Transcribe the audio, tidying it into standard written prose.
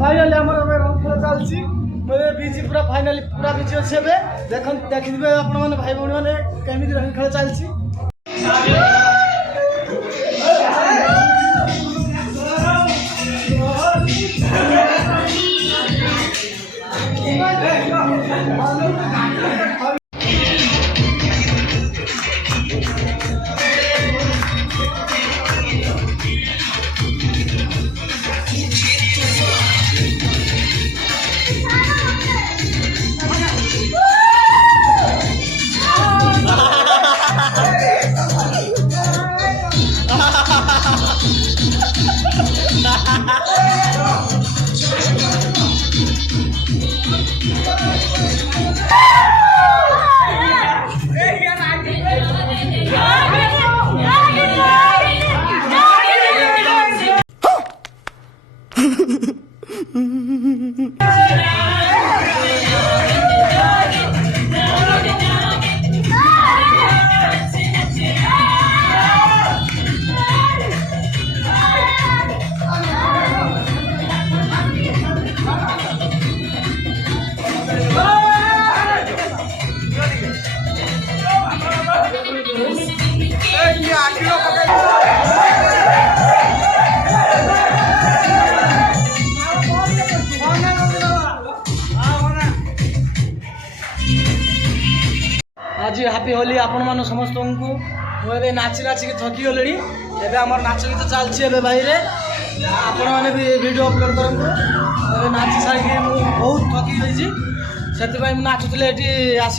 फाइनाली आम रंग खेल चलती बीजी पूरा फाइनाली पूरा बीजी अच्छे देखिए आपण मैंने भाई भौणी मैंने केमी रंग खेल चलती आज हैप्पी होली आपण मान समस्त को मुझे नाची नाचिक थकी गले एवं आम नाच गीत चलती है भाई रे आपण मैंने भी वीडियो अपलोड करूँ नाची सारी बहुत थकी से नाचुले आसी